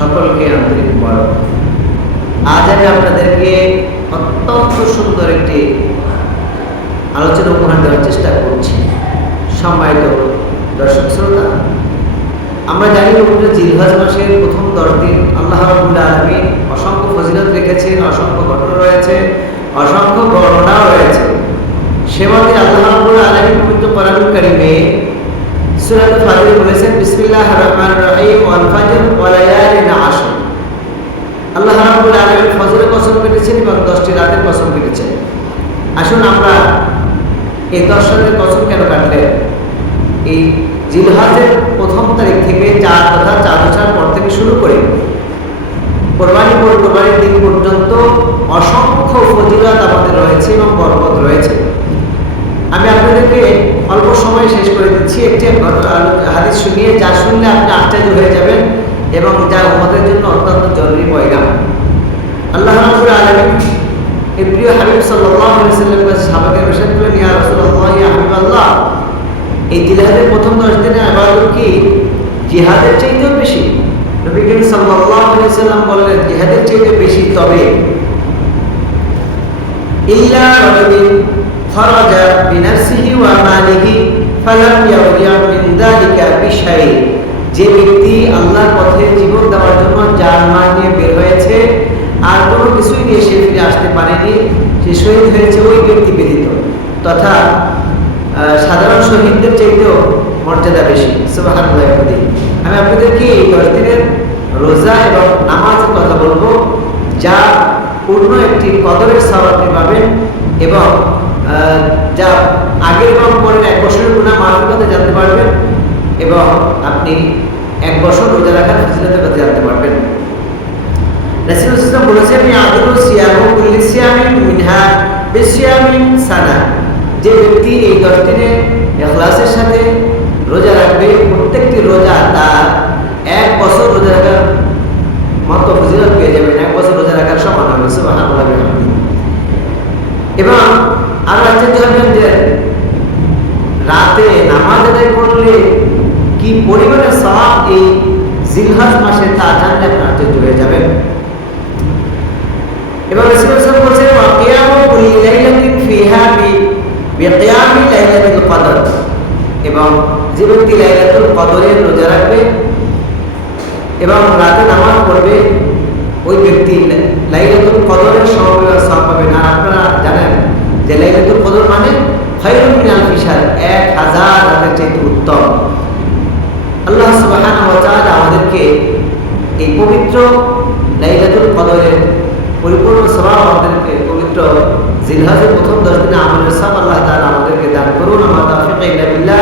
সকলকে আন্তরিক বড় আজ আমি আপনাদেরকে অত্যন্ত সুন্দর একটি আলোচনা উপহার দেওয়ার চেষ্টা করছি। সম্মানিত দর্শক শ্রোতা, আমরা জানি পবিত্র জিলহাজ মাসের প্রথম দশ দিন আল্লাহ রাবুল আলমী অসংখ্য ফজিলত রেখেছেন, অসংখ্য ঘটনা রয়েছে, অসংখ্য বর্ণনাও রয়েছে। সে মতে আল্লাহ রাবুল আলমী পবিত্র কোরআন কারিমে সুরাত ফাজিল বলেছেন বিসমিল্লাহ রহমান রহিম, ওয়াল ফাজর ওয়া লায়ালিন আশর আল্লাহ রাবুল আলমী কসম কেটেছেন এবং দশটি রাতের কসম কেটেছেন আসুন আমরা এই দশ রাতের কসম কেন কাটলেন এই জিলহাজের প্রথম তারিখ থেকে চার তথা চার বছর পর থেকে শুরু করে কোরবানি পর কোরবানির দিন পর্যন্ত অসংখ্য ফজিলত আমাদের রয়েছে এবং বরকত রয়েছে। আমি আপনাদেরকে অল্প সময় শেষ করে দিচ্ছি একটি হাদিস শুনিয়ে, যা শুনলে আপনি আশ্চর্য হয়ে যাবেন এবং যা আমাদের জন্য অত্যন্ত জরুরি পয়গাম আল্লাহ রাবুল আলমিন এই প্রিয় হাবিব সাল্লাহ সাল্লাম কাছে রসাদ করলেন এই জিহাদের প্রথম দশ দিনের আবাদত কি? জিহাদের চাইতেও বেশি। সাল্লাম বললেন, জিহাদের চাইতে বেশি তবে? যে ব্যক্তি আল্লাহর পথে জীবন দেওয়ার জন্য যার মান নিয়ে বের হয়েছে, আর কোনো কিছুই নিয়ে সে আসতে পারেনি, সে শহীদ হয়েছে ওই তথা সাধারণ শহীদদের চাইতেও মর্যাদা বেশি। সুবাহানুল্লাহ আমি আপনাদেরকে এই দশ দিনের রোজা এবং নামাজের কথা বলব, যা পূর্ণ একটি কদরের সব পাবেন এবং যা আগের এবং পরের এক বছরের গুণা মাফের কথা জানতে পারবেন এবং আপনি এক বছর রোজা রাখার ফজিলতের কথা জানতে পারবেন। রাসূল ইসলাম বলেছেন আমি আদরু সিয়ামু মিনহা বিসিয়ামিন সানা। যে ব্যক্তি এই দশ দিনে এখলাসের সাথে রোজা রাখবে, প্রত্যেকটি রোজা তার এক বছর রোজা রাখার মতো ফজিলত পেয়ে যাবেন এক বছর রোজা রাখার সমান হবে, সুবহানাল্লাহ এবং আরও আশ্চর্য হবেন যে রাতে নামাজ আদায় করলে কি পরিমাণে সব এই জিলহাজ মাসে তা জানলে আপনি আশ্চর্য হয়ে যাবেন। এবং বলছেন বিকিয়ামি লাইলাতুল কদর। এবং যে ব্যক্তি লাইলাতুল কদরের রোজা রাখবে এবং রাতে নামাজ পড়বে। ওই ব্যক্তি লাইলাতুল কদরের সমবেত সব পাবেন আর আপনারা জানেন যে লাইলাতুল কদর মানে খায়রুম মিন আলফি এক হাজার রাতের চাইতে উত্তম। আল্লাহ সুবহানাহু ওয়া তাআলা আমাদেরকে এই পবিত্র লাইলাতুল কদরের পরিপূর্ণ স্বভাব আমাদেরকে পবিত্র জিলহাজের প্রথম দশ দিনে আমলের সব আল্লাহ তাআলা আমাদেরকে দান করুন আমার তাফিক ইল্লা বিল্লাহ আসসালামু আলাইকুম